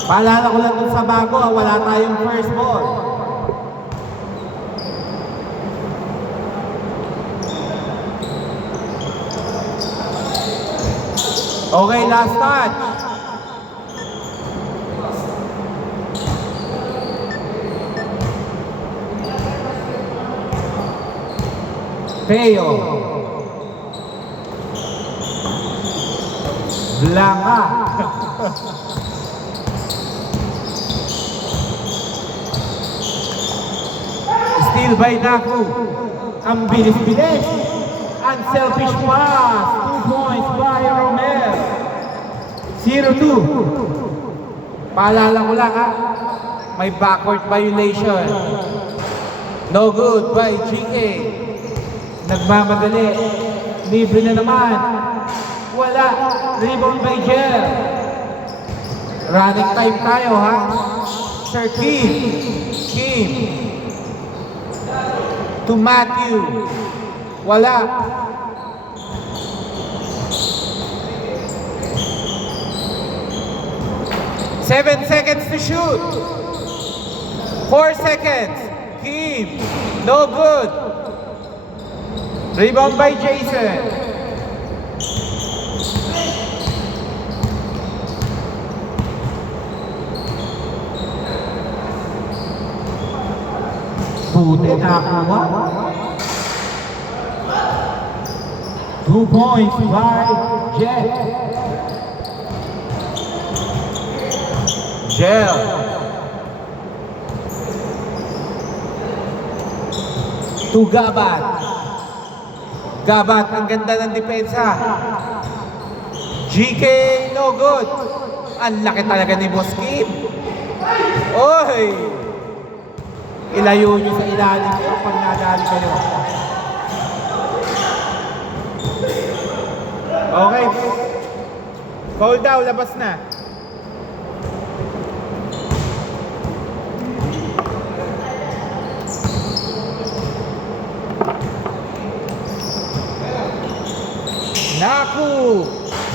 Paalala ko lang dun sa bago, wala tayong first ball. Okay, last touch. Teo. Blanca. Steal by Naku. Ang bilis-bilis. Unselfish pass. 2 points by Romel. 0-2. Paalala ko lang ha. May backward violation. No good by GK. Nagmamadali. Libre na naman. Wala. Rebound by Jel. Running time tayo ha. Sir Kim. To Matthew. Wala. Seven seconds to shoot. 4 seconds. Kim. No good. Rebound by Jason. Buti nakakuha. 2 points by Jet. Jel. To Gabat. Gabat, ang ganda ng depensa. GK, no good. Ang laki talaga ni Boss Kim. Oy! Ilayo nyo sa ilalim kayo pag nadali kayo. Okay. Foul daw, labas na. Naku!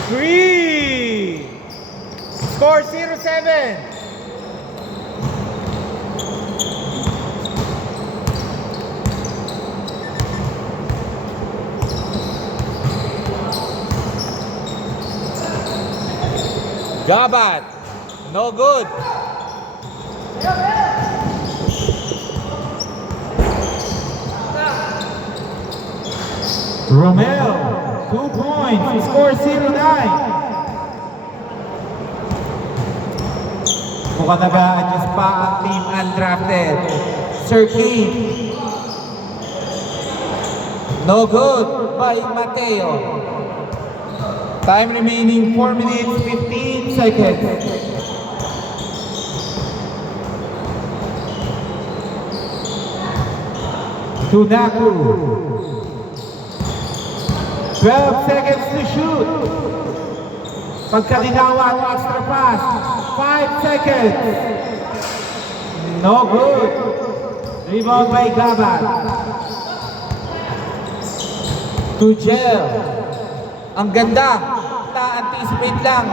3! Score 0-7. Gabat, no good. Romel, 2 points. He scores 0-9. Mukhang nag-a-adjust pa ang team undrafted. Sir King. No good by Mateo. Time remaining 4 minutes 15 seconds. To Naku. 12 seconds to shoot. Pagkadinawan, extra pass. 5 seconds. No good. Rebound by Gabat. To Jel. Ang ganda. Na-anticipate lang.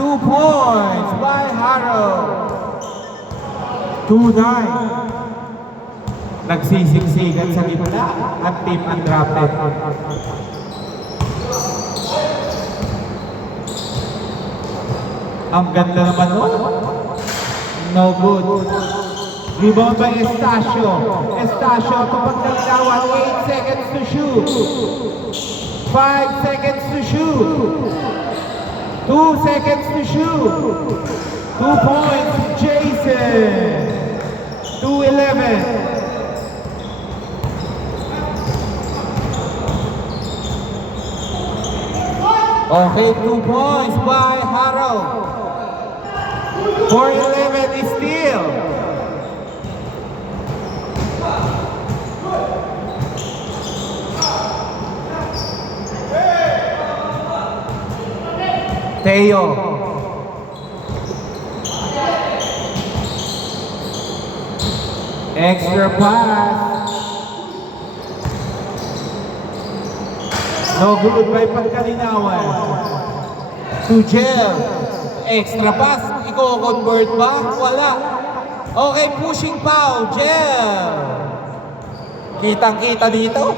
2 points by Harold. 2-9. Nagsisiksikan sa gitna at team undrafted. Ang ganda naman nun. No good. Rebound by Estacio. Estacio kapag naglawan. 8 seconds to shoot. 5 seconds to shoot. 2 seconds to shoot. 2 points, Jason. 2-11. Okay, 2 points by Harold. 4-11 is still. Teo. Extra pass. No good by Pagkalinawan. To Jel. Extra pass. Magko-convert ba? Wala. Okay, pushing foul, Jel. Kitang-kita dito.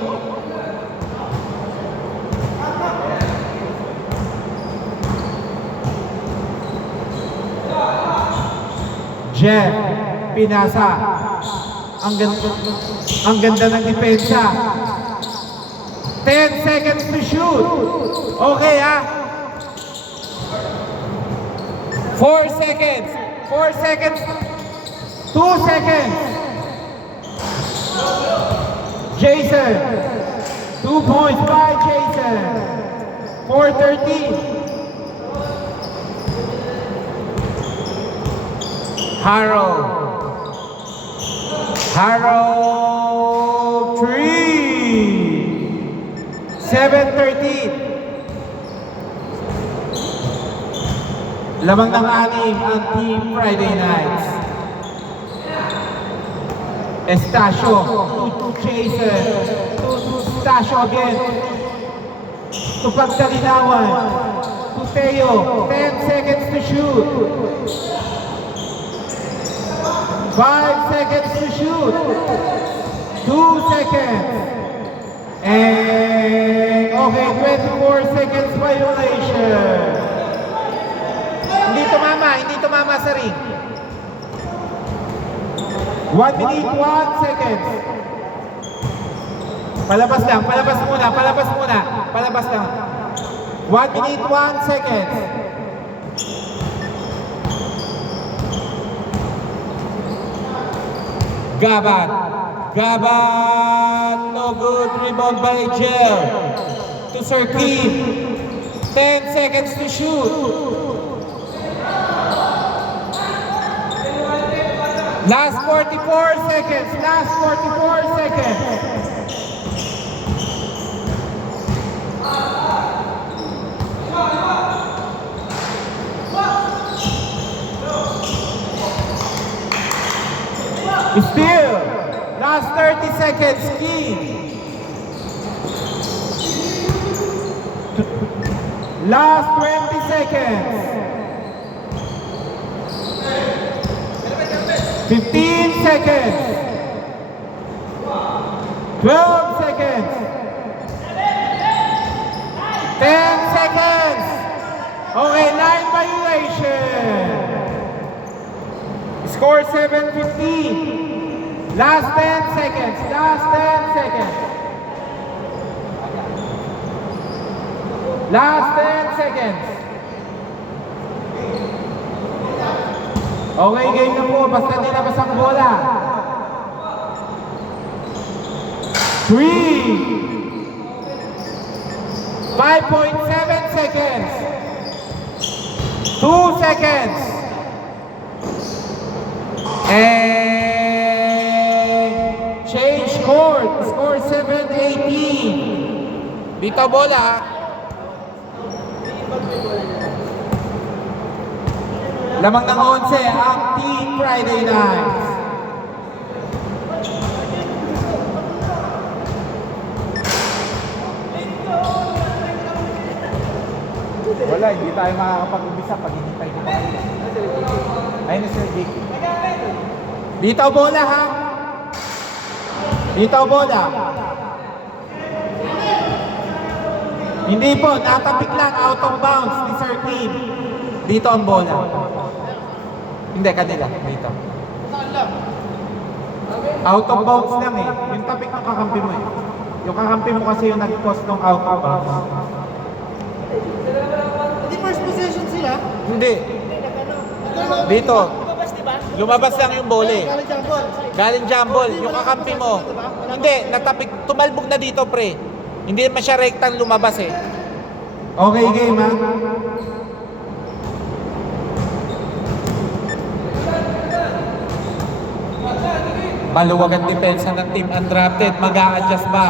Jeff, pinasa. Ang ganda ng depensa. 10 seconds to shoot. Okay, ha? 4 seconds. 4 seconds. 2 seconds. Jason. 2 points by Jason. 4:13. Harold. Harold 3. 7:13. Lamang ng anim ang Team Friday Nights. Estacio to Jason. To Estacio again. To Pagdalinawan. To Teo. 10 seconds to shoot. 5 seconds to shoot. 2 seconds. And okay, 24 seconds violation. Hindi tumama sa ring. 1 minute, 1 second. Palabas lang, palabas muna. Palabas lang. 1 minute, 1 second. Gaban, no good, rebound by Jel. To Sir Kim. 10 seconds to shoot. Last 44 seconds. Still, last 30 seconds, key. Last 20 seconds. 15 seconds. 12 seconds. 10 seconds. Okay, line violation. Score 7-15. Last 10 seconds. Last 10 seconds. Okay, game na po. Basta nilabas ang bola. 3. 5.7 seconds. 2 seconds. And change court. Score 7-18. Dito bola. Lamang ng 11 ang Team Friday Nights. Wala, hindi tayo makakapag-umpisa pag hinintay ko pa. Ayun na Sir Dick. Dito bola, ha? Dito bola. Hindi po, natapik lang, out of bounds ni Sir Kim. Dito ang bola. Hindi, kanila. Dito. Out of bounds lang eh. Yung tapik ng kakampi mo eh. Yung kakampi mo kasi yung nag-cost ng out of bounds. Hindi first possession sila? Hindi. Dito. Lumabas lang yung bola eh. Galing jambol. Yung kakampi mo. Hindi, natapik. Tumalbog na dito pre. Hindi naman siya rektang lumabas eh. Okay, game ha? Maluwag ang depensa ng Team Undrafted. Mag-a-adjust ba?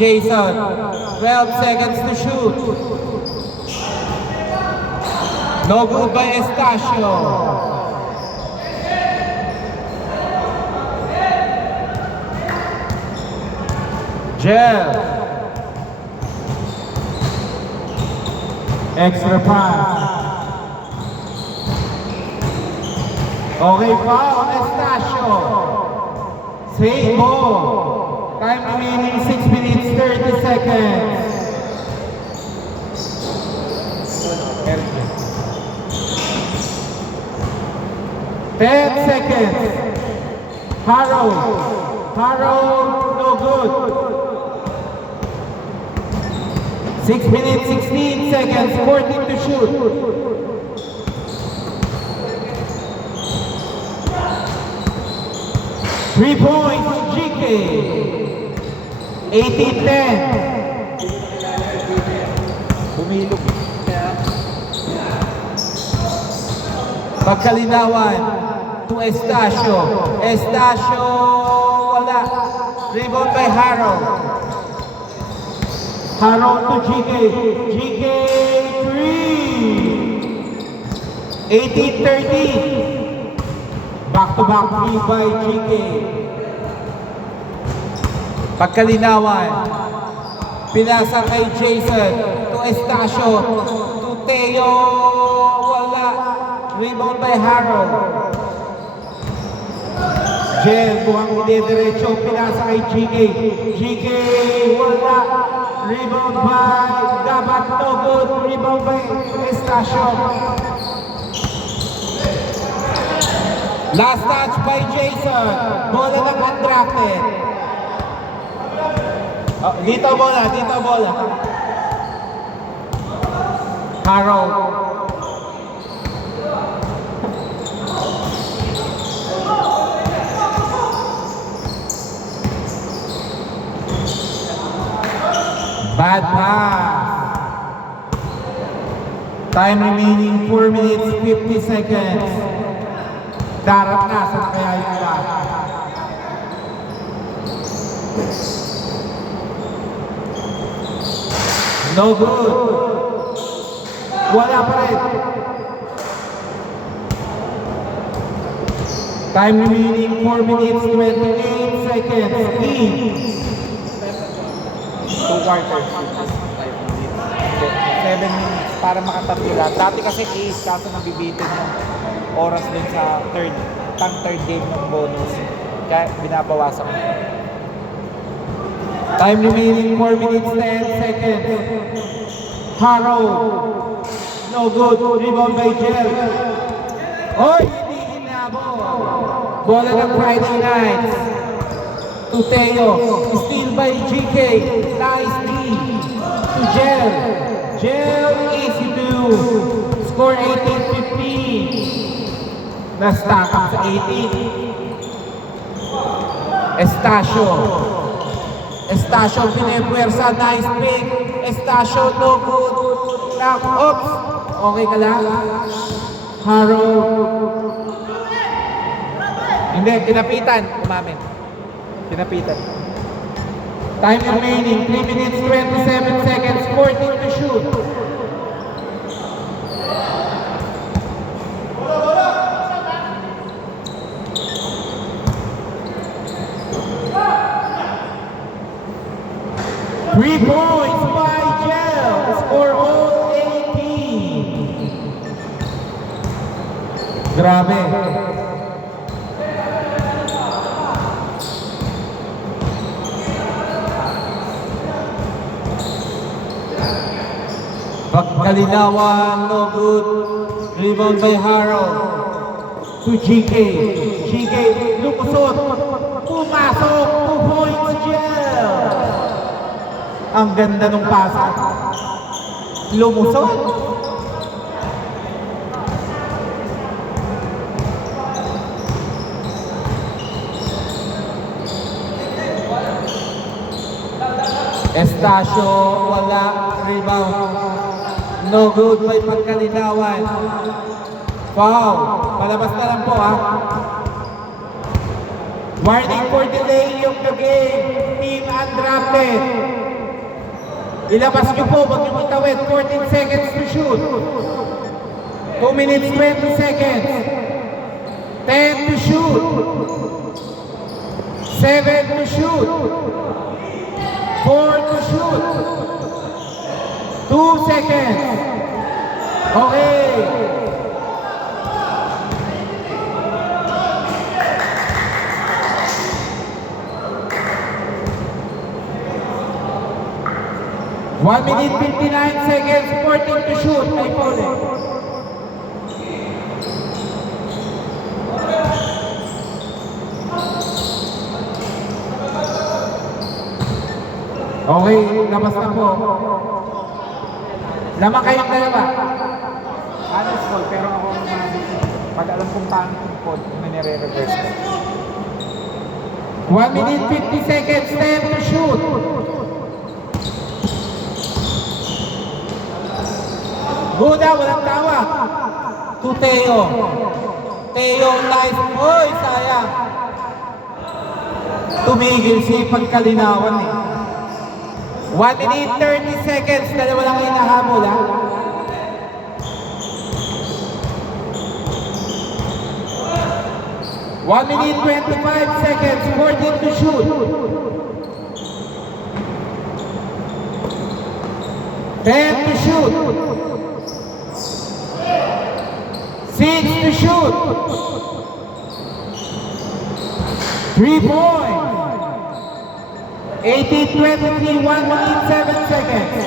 Jason, 12 seconds to shoot. No good by Estacio. Jel. Extra pass. Okay, foul, Estacio. Save ball. Time remaining 6 minutes 30 seconds. 10 seconds. Harold, no good. 6 minutes 16 seconds, 14 to shoot. 3 points, GK. 18-10. Bumilog. Pagkalinawan to Estacio. Estacio, wala. Rebound by Harold. Harold to GK. GK 3. 18-13. Back-to-back 3 by GK. Pagkalinawan. Pinasa kay Jason. To Estacio. To Teo. Wala. Rebound by Harold. Jel, buhang diretso. Pinasa kay GK. GK. Wala. Rebound by Dabat. No good. Rebound by Estacio. Last touch by Jason. Bola ng undrafted. Oh, dito bola. Harold. Bad pass. Time remaining 4 minutes 50 seconds. Darap na sa kaya nila. No good. Wala pa rin. Time remaining 4 minutes 28 seconds. Each. 2 quarters. 7 minutes para makatatlo lahat. Dati kasi ace, kaso nabibitin yung oras din sa third game ng bonus. Kaya binabawasan ko. Time remaining 4 minutes 10 seconds. Harold. No good. Rebound by Jel. Oy, hindi inabot. Bola ng Friday night. To Teo. Steal by GK. Nice D. To Jel. Jel easy to score 18-15. Na-stack up sa 18. Estacio. Estacio pinipwersa. Nice pick. Estacio no good. Oops. Okay ka lang? Harold. Hindi, kinapitan. Umamin. Kinapitan. Time remaining, 3 minutes 27 seconds, 14 to shoot. Three points by Jel. Score all 18. Grabe. Pagkalinawan, no good. Rebound by Harold. To GK. GK, lumusot. Pumasok. 2 points, Jel. Ang ganda ng pasa. Lumusot. Estacio, wala. Rebound. No good by pagkalinawan. Foul. Palabas na lang po ha. Warning for delay yung the game. Team undrafted. Ilabas nyo po, wag nyo itawid. 14 seconds to shoot. 2 minutes 20 seconds. 10 to shoot. 7 to shoot. 4 to shoot. 2 seconds. Okay. 1 minute 59 seconds, 14 to shoot. Ay pole. Okay, labas na po. Lamang kayong dalawa. Honest call, pero ako ang pag alam kong pangit yung call, nire-reverse ko. 1 minute 50 seconds, 10 to shoot. Buda, walang tawag. To Teo. Teo, nice. Oy, sayang. Tumigil si pagkalinawan eh. 1 minute 30 seconds, dalawa lang kayo nahabol ha. One minute 25 seconds, 14 to shoot. 10 to shoot. 6 to shoot. 3 points. 18-23, 1 minute 7 seconds.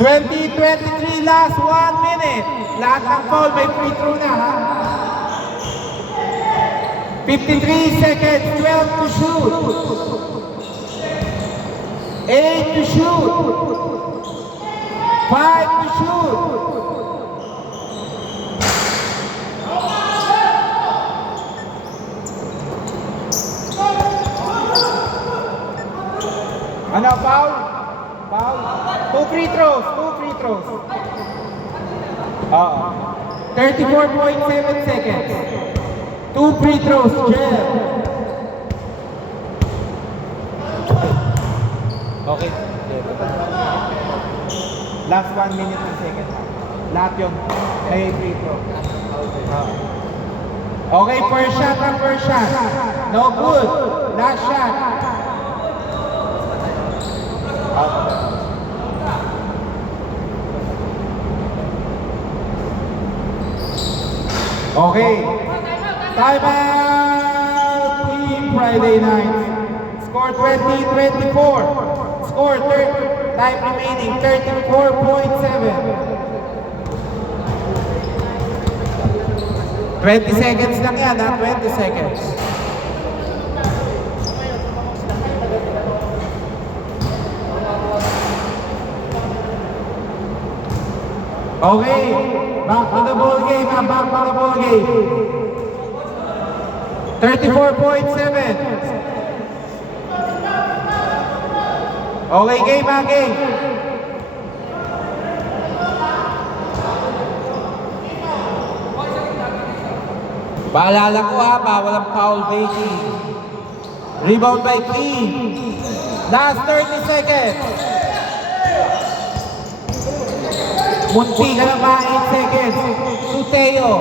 (20-23) last 1 minute. Lahat ng foul may free throw na ha. 53 seconds, 12 to shoot. 8 to shoot. 5 to shoot. Ano, foul? Foul? 2 free throws, 2 free throws. Oo. 34.7 seconds. 2 free throws, Jel. Okay. Last 1 minute and second. Lahat yun. May free throw. Okay, first shot na first shot. No good. Last shot. Okay. Time out. Team Friday night. Score 20-24. Score 30. Time remaining 34.7. 20 seconds lang yan ha. 20 seconds. Okay, back to the ball game, back to the ball game. 34.7. Okay, game game. Paalala ko ha, bawal ang foul baiting. Rebound by P. Last 30 seconds. Munti ka lang 8 seconds. Tuteo.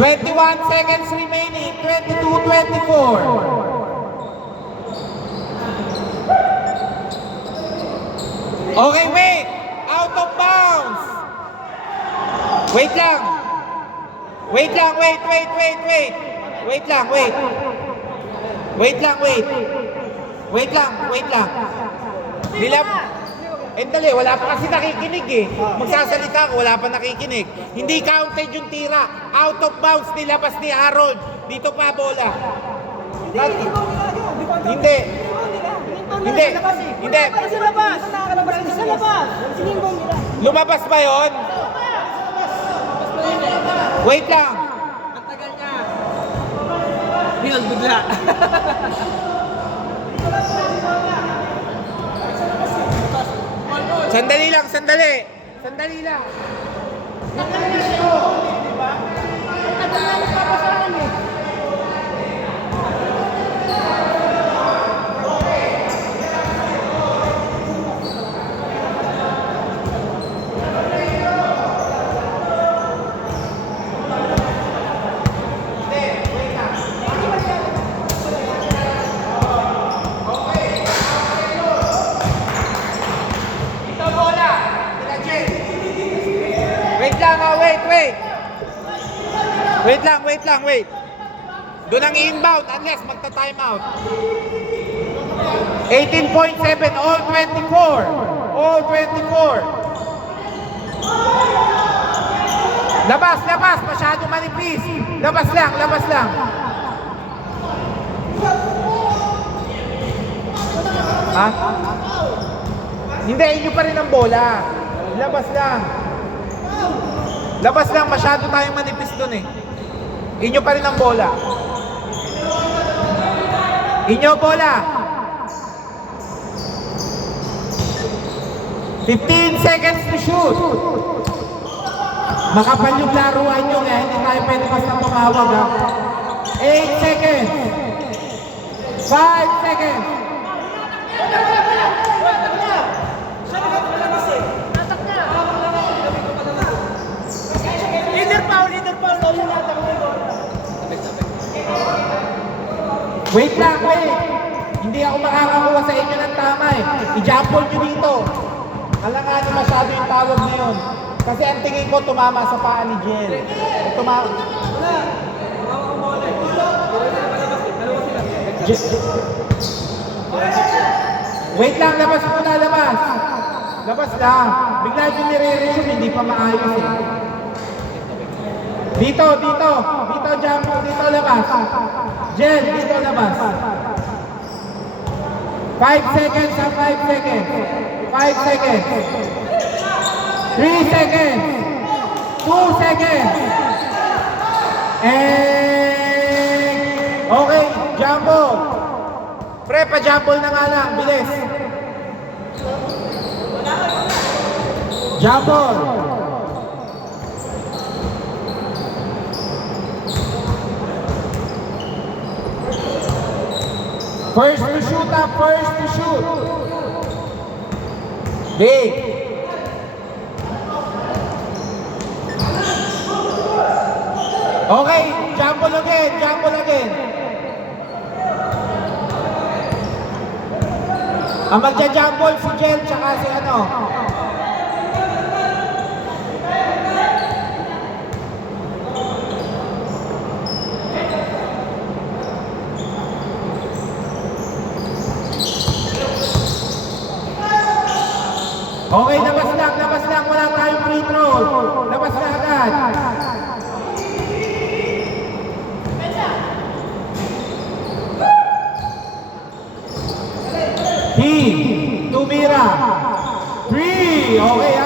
21 seconds remaining. 22-24. Okay, wait. Out of bounds. Wait lang. Wait lang, wait. Wait lang, wait. Wait lang. Dali, wala pa kasi nakikinig eh. Magsasalita ako, wala pa nakikinig. Hindi counted yung tira. Out of bounds, nilabas ni Harold. Dito pa bola. Hindi. Lumabas ba yon? Wait lang. Ang tagal niya. Real bigla. Sandali lang. Sandali lang. Wait lang, wait. Doon ang inbound unless magta-time out. 18.7, all 24. All 24. Labas, labas. Masyado manipis. Labas lang, labas lang. Ha? Hindi, inyo pa rin ang bola. Labas lang. Labas lang, masyado tayong manipis dun eh. Inyo pa rin ang bola. Inyo bola. 15 seconds to shoot. Makapal yung laruan nyo kaya hindi tayo pwede basta tumawag ha. 8 seconds. 5 seconds. Leader foul. Wait lang, wait. Hindi ako makakakuha sa inyo ng tama eh. I-jump ball nyo dito. Alanganin masyado yung tawag na yun. Kasi ang tingin ko tumama sa paa ni Jel. Wait lang, labas muna, labas. Labas lang. Bigla yung nire-resume, hindi pa maayos eh. Dito, dito. Dito, jump. Dito, labas. Jel, dito, labas. 5 seconds ha, 5 seconds. 5 seconds. 3 seconds. 2 seconds. And... Okay, jumbo. Pre, pa-jumble na nga lang. Bilis. Jumble. First to shoot up, first to shoot. Big. Okay, jumble again, jumble again. Ang magja-jumble si Jel tsaka si ano. Okay, labas lang, wala tayong free throw. Labas na agad. Team, tumira. 3, okay ha.